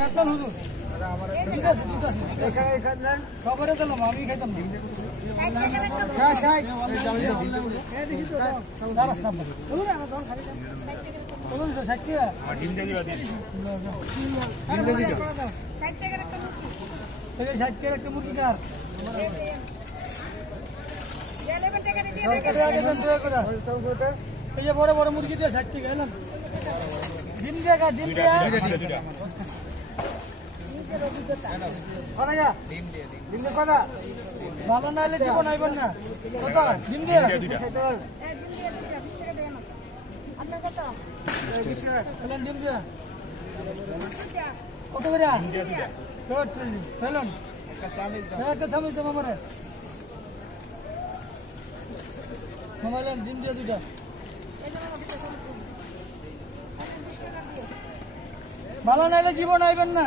কাটলাম হুজুর ঠিক আছে সবারে দিলাম আমি খাইতাম একটা মুরগি কার এই যে বড় বড় মুরগি দিয়ে 60 টাকা এলাম ডিম দিয়ে ভালো না হলে জীবন আইবেন না কত ডিম দিয়ে ডিম দিয়ে কত করে ফেলুন একটা চামিচ দেবো আমার মোবাইল ডিম দিয়ে দুটা ভালো না হলে জীবন আইবেন না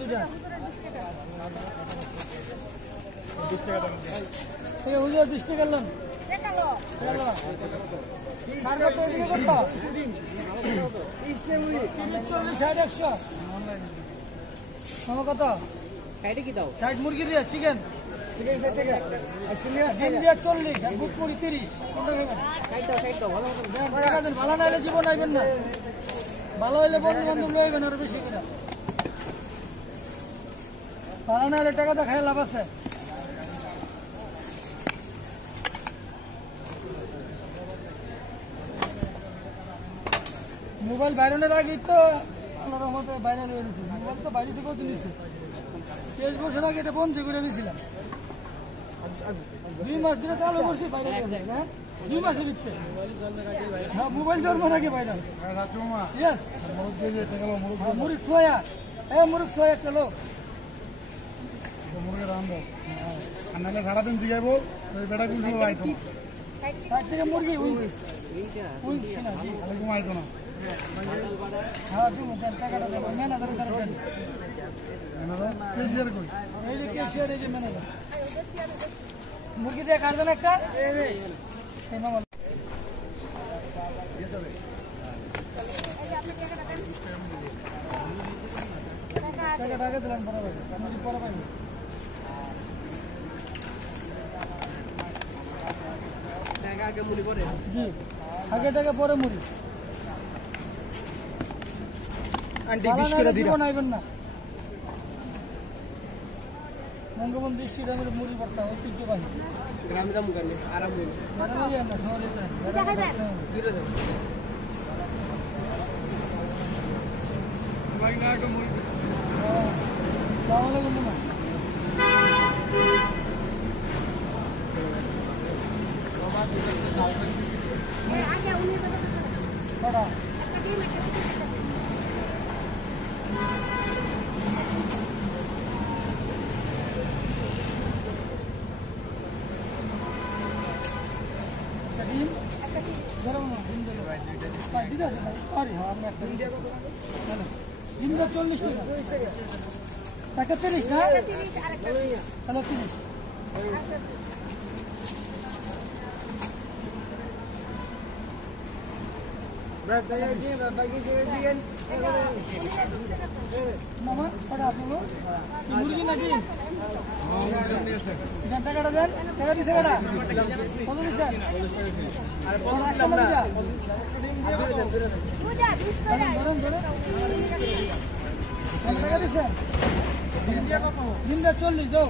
দুটা 20 টাকা লোন কত কি দাও 60 মুরগি দিয়ে চিকেন 40 বুক করি 30 ভালো না হলে জীবন আইবেন না ভালো হলে বন্ধু বান্ধব লইবেন আরো বেশি করে ভালো না হলে টাকাটা খাই লাভ আছে মোবাইল বাইরের আগে তো আল্লাহর রহমতে বাইরে নিয়ে এনেছি মোবাইল তো বাইরে থেকেও নিয়েছি 23 বছর আগে এটা বন্ধ করে দিয়েছিলাম 2 মাস ধরে চালু করছি বাইরে হ্যাঁ 2 মাসের ভিতরে হ্যাঁ মোবাইল জন্ম নাকি বাইরে ইয়েস মুরগ সোয়া মুরগ সোয়া চলো মুরগের রান্না আন্নালে সারাদিন জিগাইবো বেটা কিন্তু আইতো 60 টাকা মুরগি আইতো না হ্যাঁ তুমি টাকাটা দেবো ম্যানেজার দেন কেশিয়ার এই যে ম্যানেজার মুরগি দিয়ে কাটবেন একটা টাকা দিলাম বড় ভাই জি আগে টাকা পরে মুড়ি আন্টি বিশ করে দিবেন আইবেন না বঙ্গবন্ধু স্টেডিয়ামের মুড়ি ভর্তা ঐতিহ্যবাহী গ্রামে দাম করলে আরাম হইল গ্রামে যাই না শহরে যাই গিরে দাও ভাই না একটা মুড়ি দাও লাগবে না আগে উনি বড় ডিমটা 40 টাকা টাকা 30 না তাহলে 30 মামা কটা আপনার মুরগি নাকি টাকাটা দেন টাকা দিছে কটা কত দিচ্ছেন টাকা দিচ্ছেন 40 দাও